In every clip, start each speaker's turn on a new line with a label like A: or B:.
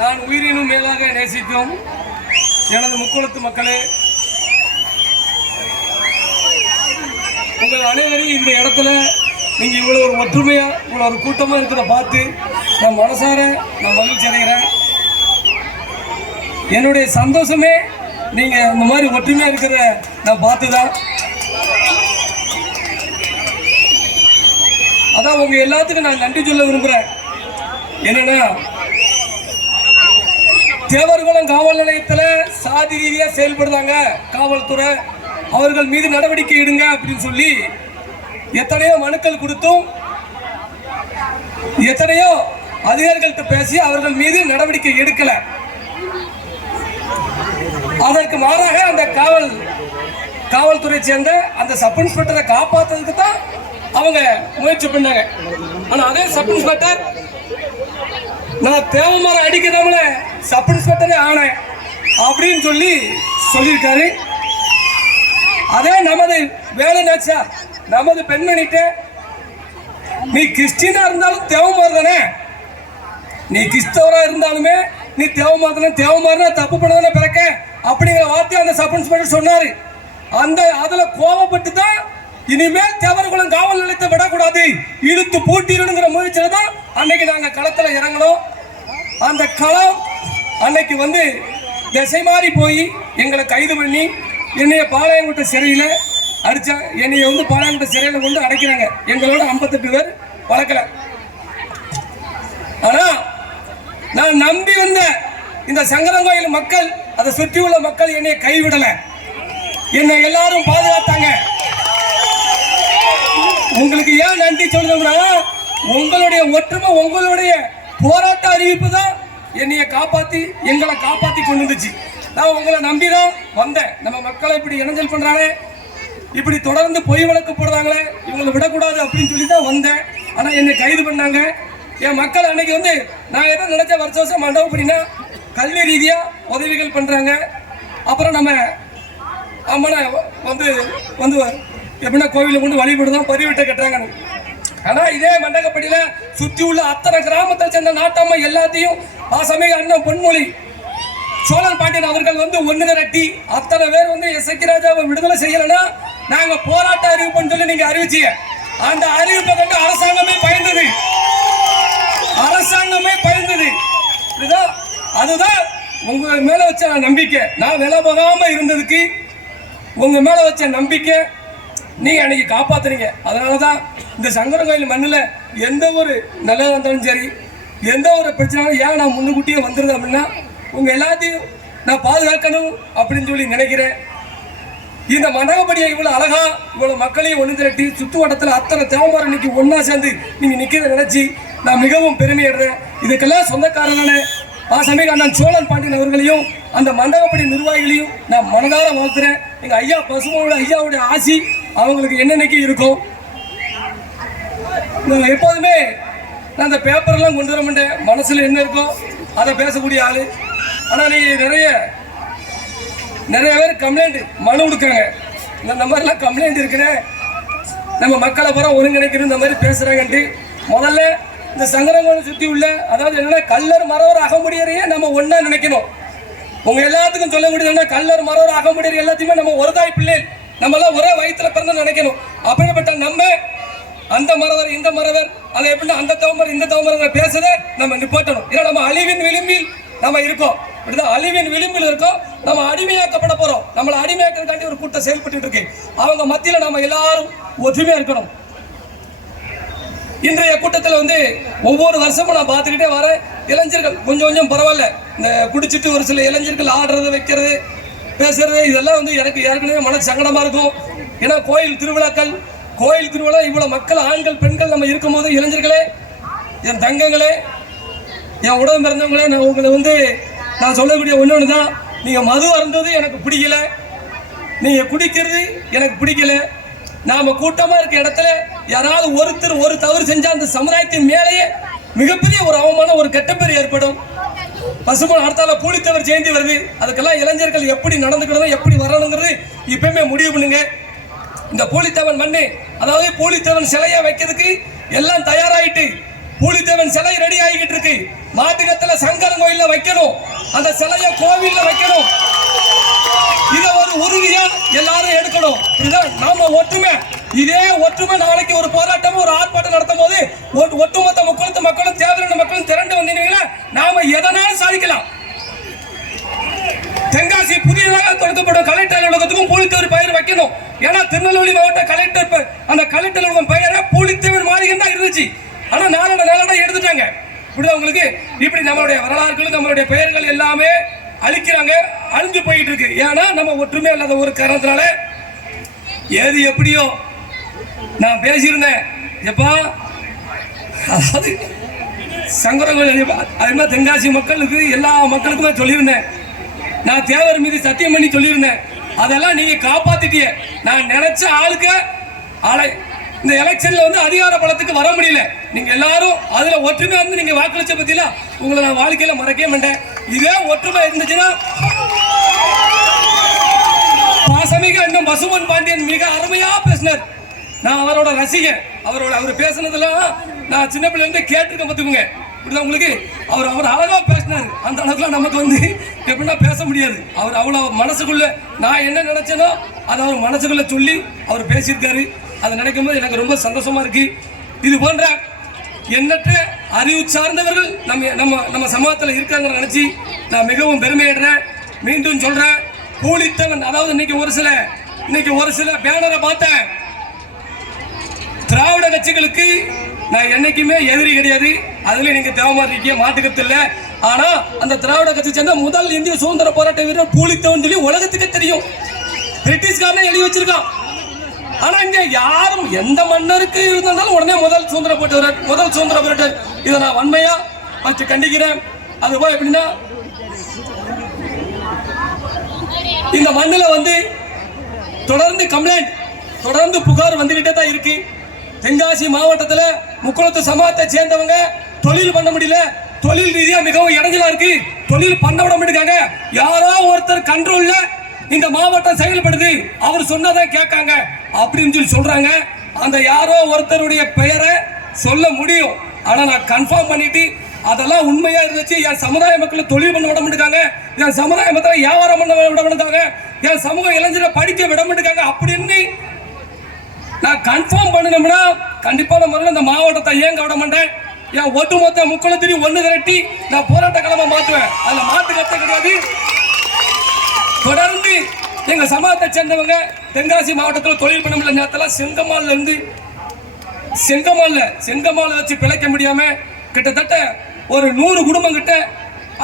A: நான் உயிரினும் மேலாக நேசித்தோம். எனது முக்குளத்து மக்களே உங்கள் அனைவரையும் இந்த இடத்துல நீங்கள் இவ்வளோ ஒரு ஒற்றுமையாக இவ்வளோ ஒரு கூட்டமாக இருக்கிறத பார்த்து நான் மனசார நான் மகிழ்ச்சி அடைகிறேன். என்னுடைய சந்தோஷமே நீங்கள் இந்த மாதிரி ஒற்றுமையாக இருக்கிறத நான் பார்த்து தான் அதான் உங்க எல்லாத்துக்கும் நான் நன்றி சொல்ல விரும்புகிறேன் என்னன்னா தேவர்குளம் காவல் நிலையத்தில் சாதி ரீதியாக செயல்படுறாங்க காவல்துறை. அவர்கள் மீது நடவடிக்கை எடுங்க அப்படின்னு சொல்லி எத்தனையோ மனுக்கள் கொடுத்தும் எத்தனையோ அதிகாரிகள்கிட்ட பேசி அவர்கள் மீது நடவடிக்கை எடுக்கல. அதற்கு மாறாக அந்த காவல் காவல்துறை சேர்ந்த அந்த சப் இன்ஸ்பெக்டரை காப்பாத்துறதுக்கு தான் அவங்க முயற்சி பண்ணாங்க. ஆனா அதே சப் இன்ஸ்பெக்டர் நான் தேவமரம் அடிக்கிறவங்கள சப் இன்ஸ்பெக்டரே ஆனேன் அப்படின்னு சொல்லி சொல்லியிருக்காரு. அதே நமது வேலை நாச்சா நமது பெண்மணிட்ட நீ கிறிஸ்டினா இருந்தாலும் தேவமார் தானே? நீ கிறிஸ்தவரா இருந்தாலுமே நீ தேவமார் தானே? தேவமார்னா தப்பு பண்ணதானே பிறக்க? அப்படிங்கிற வார்த்தையை அந்த சப் இன்ஸ்பெக்டர் சொன்னாரு. அந்த அதுல கோவப்பட்டு தான் இனிமேல் தேவர்குளம் காவல் நிலையத்தை விடக்கூடாது. இழுத்து பூட்டிடணுங்கிற முயற்சியில தான் அன்னைக்கு நாங்கள் களத்தில் இறங்கணும் அந்த களம் அன்னைக்கு வந்து திசை மாறி போய் எங்களை கைது பண்ணி என்னைய பாளையங்குட்ட சிறையில் அடித்தா என்னைய வந்து பாளையங்குட்ட சிறையில் கொண்டு அடைக்கிறாங்க. எங்களோட ஐம்பத்தெட்டு பேர் வளர்க்கல ஆனால் நான் நம்பி வந்த இந்த சங்கரங்கோயில் மக்கள் அதை சுற்றி உள்ள மக்கள் என்னைய கைவிடலை. என்னை எல்லாரும் பாதுகாத்தாங்க. உங்களுக்கு ஏன் நன்றி சொல்லுங்கன்னா உங்களுடைய ஒற்றுமை உங்களுடைய போராட்ட அறிவிப்பு தான் என்னைய காப்பாத்தி எங்களை காப்பாத்தி கொண்டு வந்துச்சு நான் உங்களை நம்பி தான் வந்தேன். நம்ம மக்களை இப்படி இணைஞ்சல் பண்றாங்களே இப்படி தொடர்ந்து பொய் வழக்கு போடுறாங்களே இவங்களை விடக்கூடாது அப்படின்னு சொல்லி தான் வந்தேன். ஆனா என்னை கைது பண்ணாங்க. என் மக்கள் அன்னைக்கு வந்து நான் எதை நினைச்ச வருஷ வருஷம் மண்டபம் அப்படின்னா கல்வி ரீதியா உதவிகள் பண்றாங்க. அப்புறம் நம்ம அம்மனை வந்து வந்து எப்படின்னா கோவிலில் கொண்டு வழிபடுதான் பரிவிட்ட கட்டுறாங்க ஆனால் இதே மண்டகப்படியில சுற்றி உள்ள அத்தனை கிராமத்தை சேர்ந்த நாட்டம்மா எல்லாத்தையும் ஆசமிக அண்ணன் பொன்மொழி சோழன் பாண்டியன் அவர்கள் வந்து ஒன்று திரட்டி அத்தனை பேர் வந்து எசக்கி ராஜாவை விடுதலை செய்யலைன்னா நாங்கள் போராட்ட அறிவிப்புன்னு சொல்லி நீங்கள் அறிவிச்சீங்க. அந்த அறிவிப்பை கண்டு அரசாங்கமே பயந்தது. அரசாங்கமே பயந்தது. இதுதான் அதுதான் உங்க மேல வச்ச நம்பிக்கை. நான் விலை போகாம இருந்ததுக்கு உங்க மேல வச்ச நம்பிக்கை. நீங்க காப்பாற்றுறீங்க காப்பாத்துறீங்க அதனாலதான் இந்த சங்கரன் கோயில் மண்ணில் எந்த ஒரு நல்லது வந்தாலும் சரி எந்த ஒரு பிரச்சனையும் ஏன் நான் முன்னுக்கூட்டியே வந்துடுது அப்படின்னா உங்கள் எல்லாத்தையும் நான் பாதுகாக்கணும் அப்படின்னு சொல்லி நினைக்கிறேன். இந்த மண்டகப்படியை இவ்வளோ அழகா இவ்வளோ மக்களையும் ஒன்று திரட்டி சுற்றுவட்டத்தில் அத்தனை தேவமாரம் இன்னைக்கு ஒன்றா சேர்ந்து நீங்கள் நிற்கிறத நினச்சி நான் மிகவும் பெருமையிடுறேன். இதுக்கெல்லாம் சொந்தக்காரரான ஆசமிக அண்ணன் சோழன் பாண்டியன் அவர்களையும் அந்த மண்டகப்படி நிர்வாகிகளையும் நான் மனதார வாழ்த்துறேன். எங்கள் ஐயா பசுமோட ஐயாவுடைய ஆசி அவங்களுக்கு என்னென்னைக்கு இருக்கும் எப்போதுமே நான் அந்த பேப்பர்லாம் கொண்டு வர மாட்டேன். மனசில் என்ன இருக்கோ அதை பேசக்கூடிய ஆள். ஆனால் நீ நிறைய நிறைய பேர் கம்ப்ளைண்ட் மனு கொடுக்குறாங்க. இந்த மாதிரிலாம் கம்ப்ளைண்ட் இருக்குன்னு நம்ம மக்களை பூரா ஒருங்கிணைக்கணும் இந்த மாதிரி பேசுகிறாங்கன்ட்டு முதல்ல இந்த சங்கரங்களை சுற்றி உள்ள அதாவது என்னென்னா கல்லர் மரவர் அகமுடியறையே நம்ம ஒன்றா நினைக்கணும். உங்கள் எல்லாத்துக்கும் சொல்லக்கூடியது என்ன கல்லர் மரவர் அகமுடியர் எல்லாத்தையுமே நம்ம ஒரு தாய் பிள்ளை. நம்மளாம் ஒரே வயிற்றுல தான் நினைக்கணும். அப்படிப்பட்ட நம்ம அந்த மறவர் இந்த மறவர் அதை எப்படின்னா அந்த தவமர் இந்த தவமர் பேசுறதை நம்ம நிப்பாட்டணும். ஏன்னா நம்ம அழிவின் விளிம்பில் நம்ம இருக்கோம். இப்படிதான் அழிவின் விளிம்பில் இருக்கோம். நம்ம அடிமையாக்கப்பட போறோம். நம்மளை அடிமையாக்கிறதுக்காண்டி ஒரு கூட்டம் செயல்பட்டு இருக்கு. அவங்க மத்தியில நம்ம எல்லாரும் ஒற்றுமையா இருக்கணும். இன்றைய கூட்டத்தில் வந்து ஒவ்வொரு வருஷமும் நான் பார்த்துக்கிட்டே வரேன். இளைஞர்கள் கொஞ்சம் கொஞ்சம் பரவாயில்ல. இந்த குடிச்சிட்டு ஒரு சில இளைஞர்கள் ஆடுறது வைக்கிறது பேசுறது இதெல்லாம் வந்து எனக்கு ஏற்கனவே மன சங்கடமா இருக்கும். ஏன்னா கோயில் திருவிழாக்கள் கோயில் திருவிழா இவ்வளோ மக்கள் ஆண்கள் பெண்கள் நம்ம இருக்கும்போது இளைஞர்களே என் தங்கங்களே என் உடம்பு பிறந்தவங்களே நான் உங்களை வந்து நான் சொல்லக்கூடிய ஒன்று ஒன்று தான் நீங்கள் மது அருந்தது எனக்கு பிடிக்கல. நீங்கள் குடிக்கிறது எனக்கு பிடிக்கல. நாம் கூட்டமாக இருக்க இடத்துல யாராவது ஒருத்தர் ஒரு தவறு செஞ்சால் அந்த சமுதாயத்தின் மேலேயே மிகப்பெரிய ஒரு அவமானம் ஒரு கெட்டப்பேர் ஏற்படும். பசுமன் அடுத்தால பூலித்தவர் ஜெயந்தி வருது. அதுக்கெல்லாம் இளைஞர்கள் எப்படி நடந்துக்கணும் எப்படி வரணுங்கிறது இப்பயுமே முடிவு பண்ணுங்க. இந்த பூலித்தேவன் மண்ணு அதாவது பூலித்தேவன் சிலையை வைக்கிறதுக்கு எல்லாம் தயாராயிட்டு பூலித்தேவன் சிலை ரெடி ஆகிக்கிட்டு இருக்கு. மாட்டுக்கத்துல சங்கரன் கோயில்ல வைக்கணும். அந்த சிலைய கோவில்ல வைக்கணும். இத ஒரு உறுதியா எல்லாரும் எடுக்கணும். இதுதான் நாம ஒற்றுமை. இதே ஒற்றுமை நாளைக்கு ஒரு போராட்டம் ஒரு ஆர்ப்பாட்டம் நடத்தும் போது ஒட்டு- ஒட்டுமொத்த மக்களுக்கு மக்களும் தேவையான மக்களும் திரண்டு வந்தீங்கன்னா நாம எதனாலும் சாதிக்கலாம். தென்காசி புதியதாக தொடக்கப்படும் கலெக்டர் அலுவலகத்துக்கும் பூலித்தேவர் பயிர் வைக்கணும். ஏன்னா திருநெல்வேலி மாவட்ட கலெக்டர் அந்த கலெக்டர் பெயரை புலித்தேவர் மாளிகை தான் இருந்துச்சு. ஆனா நாளோட நாளோட எடுத்துட்டாங்க. இப்படிதான் உங்களுக்கு? இப்படி நம்மளுடைய வரலாறுகள் நம்மளுடைய பெயர்கள் எல்லாமே அழிக்கிறாங்க அழிஞ்சு போயிட்டு இருக்கு. ஏன்னா நம்ம ஒற்றுமை இல்லாத ஒரு காரணத்தினால ஏது எப்படியோ நான் பேசியிருந்தேன். எப்பா? அதாவது சங்கரங்கள் அதே மாதிரி தென்காசி மக்களுக்கு எல்லா மக்களுக்குமே சொல்லியிருந்தேன். நான் தேவர் மீது சத்தியம் பண்ணி சொல்லியிருந்தேன். அதெல்லாம் நீங்க காப்பாத்திட்டீங்க. நான் நினைச்ச ஆளுக்கு ஆளை இந்த எலெக்ஷன்ல வந்து அதிகார பலத்துக்கு வர முடியல. நீங்க எல்லாரும் அதுல ஒற்றுமை வந்து நீங்க வாக்களிச்ச பத்தியில உங்களை நான் வாழ்க்கையில மறக்கவே மாட்டேன். இதே ஒற்றுமை இருந்துச்சுன்னா பாசமிக இன்னும் பசுமன் பாண்டியன் மிக அருமையா பேசினார். நான் அவரோட ரசிகன். அவரோட அவர் பேசுனதெல்லாம் நான் சின்ன பிள்ளைல இருந்து கேட்டிருக்க பார்த்துக்கோங்க. இப்படிதான் உங்களுக்கு அவர் அவர் அழகாக பேசினார். அந்த அளவுக்குலாம் நமக்கு வந்து எப்படின்னா பேச முடியாது. அவர் அவ்வளோ மனசுக்குள்ளே நான் என்ன நினச்சேனோ அதை அவர் மனசுக்குள்ளே சொல்லி அவர் பேசியிருக்காரு. அதை நினைக்கும் போது எனக்கு ரொம்ப சந்தோஷமா இருக்குது இது போன்ற எண்ணற்ற அறிவு சார்ந்தவர்கள் நம்ம நம்ம நம்ம சமூகத்தில் இருக்காங்கன்னு நினச்சி நான் மிகவும் பெருமையிடுறேன். மீண்டும் சொல்கிறேன் கூலித்தவன் அதாவது இன்னைக்கு ஒரு சில இன்னைக்கு ஒரு சில பேனரை பார்த்தேன் திராவிட கட்சிகளுக்கு நான் என்றைக்குமே எதிரி கிடையாது. அதுல நீங்க தேவமா இருக்கீங்க மாட்டுக்கத்து ஆனா அந்த திராவிட கட்சி சேர்ந்த முதல் இந்திய சுதந்திர போராட்ட வீரர் பூலித்தவன் சொல்லி உலகத்துக்கு தெரியும். பிரிட்டிஷ்காரனே எழுதி வச்சிருக்கான். ஆனா இங்க யாரும் எந்த மன்னருக்கு இருந்தாலும் உடனே முதல் சுதந்திர போராட்ட முதல் சுதந்திர போராட்ட இதை நான் வன்மையா வச்சு கண்டிக்கிறேன். அது போய் எப்படின்னா இந்த மண்ணில் வந்து தொடர்ந்து கம்ப்ளைண்ட் தொடர்ந்து புகார் வந்துகிட்டே தான் இருக்கு. தென்காசி மாவட்டத்தில் முக்குளத்து சமூகத்தை சேர்ந்தவங்க தொழில் பண்ண முடியல. தொழில் ரீதியா மிகவும் இடைஞ்சலா இருக்கு. தொழில் பண்ண விட மாட்டேங்காங்க யாரோ ஒருத்தர் கண்ட்ரோல்ல இந்த மாவட்டம் செயல்படுது. அவர் சொன்னதை கேட்காங்க. அப்படின்னு சொல்லி சொல்றாங்க. அந்த யாரோ ஒருத்தருடைய பெயரை சொல்ல முடியும். ஆனா நான் கன்ஃபார்ம் பண்ணிட்டு அதெல்லாம் உண்மையா இருந்துச்சு. என் சமுதாய மக்களை தொழில் பண்ண விட மாட்டாங்க என் சமுதாய மக்களை வியாபாரம் பண்ண விட மாட்டாங்க என் சமூக இளைஞரை படிக்க விட மாட்டாங்க அப்படின்னு நான் கன்ஃபார்ம் பண்ணணும்னா கண்டிப்பான முறையில் இந்த மாவட்டத்தை ஏங்க விட மாட்டேன். என் ஒட்டுமொத்த முக்குளத்திரி ஒண்ணு திரட்டி நான் போராட்ட கிழமை மாத்துவேன். அதுல மாத்து கத்த கிடையாது. தொடர்ந்து எங்க சமூகத்தை சேர்ந்தவங்க தென்காசி மாவட்டத்தில் தொழில் பண்ண முடியல நேரத்தில் செங்கமால்ல இருந்து செங்கமால்ல செங்கமால வச்சு பிழைக்க முடியாம கிட்டத்தட்ட ஒரு நூறு குடும்பம் கிட்ட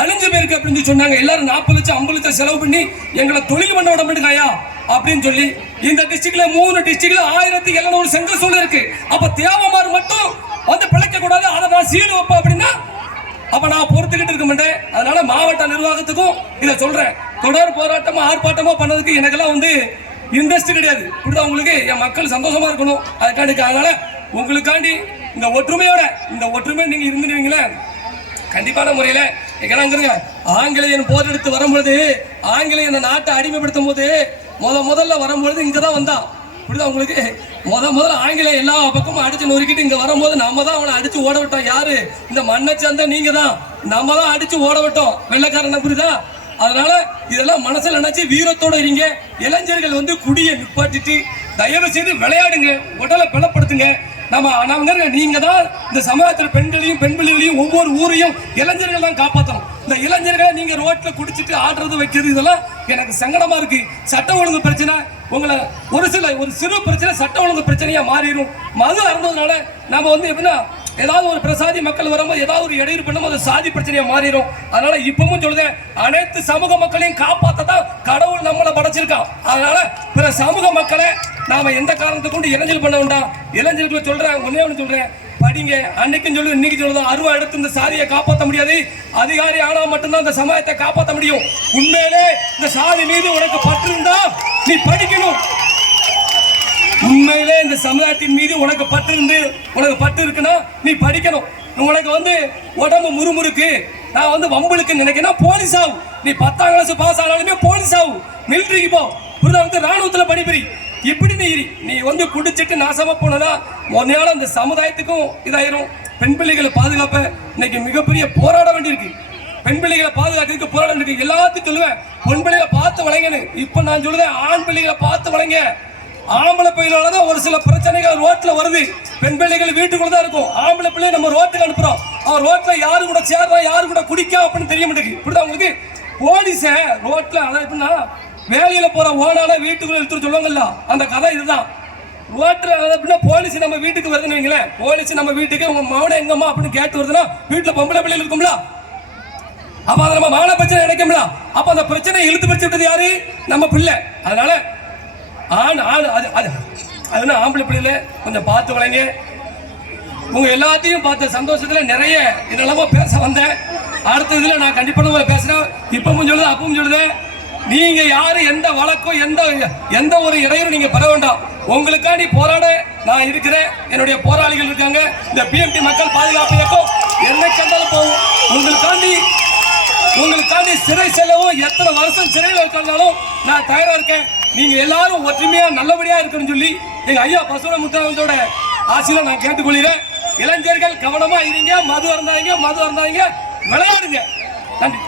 A: அழிஞ்சு போயிருக்கு அப்படின்னு சொல்லி சொன்னாங்க. எல்லாரும் நாற்பது லட்சம் ஐம்பது லட்சம் செலவு பண்ணி எங்களை தொழில் பண்ண விட மாட்டேங்காயா அப்படின்னு சொல்லி இந்த டிஸ்ட்ரிக்ட்ல மூணு டிஸ்ட்ரிக்ட்ல ஆயிரத்தி எழுநூறு செங்கல் சூழல் இருக்கு. அப்ப தேவமாறு மட்டும் வந்து பிழைக்க கூடாது அதை நான் சீடு வைப்பேன் அப்படின்னா அப்ப நான் பொறுத்துக்கிட்டு இருக்க மாட்டேன். அதனால மாவட்ட நிர்வாகத்துக்கும் இதை சொல்றேன். தொடர் போராட்டமோ ஆர்ப்பாட்டமோ பண்ணதுக்கு எனக்கெல்லாம் வந்து இன்ட்ரெஸ்ட் கிடையாது. இப்படிதான் உங்களுக்கு என் மக்கள் சந்தோஷமா இருக்கணும். அதுக்காண்டி அதனால உங்களுக்காண்டி இந்த ஒற்றுமையோட இந்த ஒற்றுமை நீங்க இருந்துடுவீங்களே கண்டிப்பான முறையில எங்கடாங்கிறீங்க ஆங்கிலேயன் போர் எடுத்து வரும்பொழுது ஆங்கிலேயன் நாட்டை அடிமைப்படுத்தும் போது முத முதல்ல வரும்பொழுது இங்கதான் வந்தான். இப்படிதான் உங்களுக்கு முத முதல்ல ஆங்கிலேய எல்லா பக்கமும் அடிச்சு நொறுக்கிட்டு இங்க வரும்போது நம்ம தான் அவனை அடிச்சு ஓட விட்டோம். யாரு? இந்த மண்ணை சேர்ந்த நீங்க தான். நம்ம தான் அடிச்சு ஓட விட்டோம். வெள்ளக்காரன் புரியுதா? அதனால இதெல்லாம் மனசுல நினைச்சு வீரத்தோட இருங்க. இளைஞர்கள் வந்து குடியை நிப்பாட்டிட்டு தயவு செய்து விளையாடுங்க. உடலை பலப்படுத்துங்க. நம்ம நாங்க நீங்க தான் இந்த சமூகத்தில் பெண்களையும் பெண் பிள்ளைகளையும் ஒவ்வொரு ஊரையும் இளைஞர்கள் தான் காப்பாற்றணும் இந்த இளைஞர்களை நீங்க ரோட்ல குடிச்சிட்டு ஆடுறது வைக்கிறது இதெல்லாம் எனக்கு சங்கடமா இருக்கு. சட்ட ஒழுங்கு பிரச்சனை உங்களை ஒரு சில ஒரு சிறு பிரச்சனை சட்ட ஒழுங்கு பிரச்சனையா மாறிடும். மது அறந்ததுனால நம்ம வந்து எப்படின்னா ஏதாவது ஒரு பிரசாதி மக்கள் வரும்போது ஏதாவது ஒரு இடையூறு பண்ணும்போது அது சாதி பிரச்சனையா மாறிடும். அதனால இப்பவும் சொல்லுதேன் அனைத்து சமூக மக்களையும் காப்பாத்த தான் கடவுள் நம்மளை படைச்சிருக்கான் அதனால பிற சமூக மக்களை நாம எந்த காரணத்தை கொண்டு இளைஞர் பண்ண வேண்டாம். இளைஞர்களுக்கு சொல்றேன் ஒன்னே ஒன்று சொல்றேன் படிங்க. அன்னைக்கும் சொல்லு இன்னைக்கு சொல்லுதான். அருவா எடுத்து இந்த சாதியை காப்பாற்ற முடியாது. அதிகாரி ஆனா மட்டும்தான் இந்த சமயத்தை காப்பாற்ற முடியும். உண்மையிலே இந்த சாதி மீது உனக்கு பற்று இருந்தா நீ படிக்கணும். உண்மையிலே இந்த சமுதாயத்தின் மீது உனக்கு பற்று இருந்து உனக்கு பற்று இருக்குன்னா நீ படிக்கணும். உனக்கு வந்து உடம்பு முறுமுறுக்கு. நான் வந்து வம்புளுக்கு நினைக்கிறேன் போலீஸ் ஆகும் நீ பத்தாம் கிளாஸ் பாஸ் ஆனாலுமே போலீஸ் ஆகும் மிலிட்ரிக்கு போ. புரிதா வந்து ராணுவத்தில் பணிபுரி இப்படி நீ நீ வந்து குடிச்சிட்டு நாசமா போனதா முன்னையால அந்த சமுதாயத்துக்கும் இதாயிரும். பெண் பிள்ளைகளை பாதுகாப்ப இன்னைக்கு மிகப்பெரிய போராட வேண்டியிருக்கு. பெண் பிள்ளைகளை பாதுகாக்கிறதுக்கு போராட வேண்டியிருக்கு. எல்லாத்துக்கும் சொல்லுவேன் பெண் பிள்ளைகளை பார்த்து வளைங்கன்னு. இப்ப நான் சொல்லுவேன் ஆண் பிள்ளைகளை பார்த்து வளைங்க. ஆம்பளை பிள்ளைகளோட தான் ஒரு சில பிரச்சனைகள் ரோட்ல வருது. பெண் பிள்ளைகள் வீட்டுக்குள்ள தான் இருக்கும். ஆம்பளை பிள்ளை நம்ம ரோட்டுக்கு அனுப்புறோம். அவன் ரோட்ல யாரு கூட சேர்றா யாரு கூட குடிக்கா அப்படின்னு தெரிய மாட்டேங்குது. இப்படிதான் உங்களுக்கு போலீஸ ரோட்ல அதான் எப்படின்னா வேலையில போற ஓனால வீட்டுக்குள்ள எடுத்துட்டு சொல்லுவாங்கல்ல அந்த கதை இதுதான். ரோட்ல அப்படின்னா போலீஸ் நம்ம வீட்டுக்கு வருதுன்னு வைங்களேன். போலீஸ் நம்ம வீட்டுக்கு உங்க மகனை எங்கம்மா அப்படின்னு கேட்டு வருதுன்னா வீட்டுல பொம்பளை பிள்ளைகள் இருக்கும்ல? அப்ப அதை நம்ம மான பிரச்சனை நினைக்கும்ல? அப்ப அந்த பிரச்சனை இழுத்து பிடிச்சு விட்டது யாரு? நம்ம பிள்ளை. அதனால ஆண் ஆண் அது அது அதுனா ஆம்பளை பிள்ளைல கொஞ்சம் பார்த்து வளைங்க. உங்க எல்லாத்தையும் பார்த்த சந்தோஷத்துல நிறைய இதெல்லாமோ பேச வந்தேன். அடுத்த இதுல நான் கண்டிப்பா உங்களை பேசுறேன். இப்பவும் சொல்லுது அப்பவும் சொல்லுதேன் நீங்க யாரு எந்த வழக்கம் எந்த எந்த ஒரு இடையூறும் நீங்க பெற வேண்டாம். உங்களுக்காண்டி போராட நான் இருக்கிறேன். என்னுடைய போராளிகள் இருக்காங்க. இந்த பிஎம்டி மக்கள் பாதுகாப்பு இயக்கம் என்ன கண்டாலும் போகும் உங்களுக்காண்டி உங்களுக்காண்டி சிறை செல்லவும் எத்தனை வருஷம் சிறையில் இருக்கிறதாலும் நான் தயாரா இருக்கேன். நீங்க எல்லாரும் ஒற்றுமையா நல்லபடியா இருக்கணும்னு சொல்லி எங்க ஐயா பசுர முத்தரவந்தோட ஆசையில நான் கேட்டுக்கொள்கிறேன். இளைஞர்கள் கவனமா இருங்க மது இருந்தாங்க மது இருந்தாங்க விளையாடுங்க. நன்றி.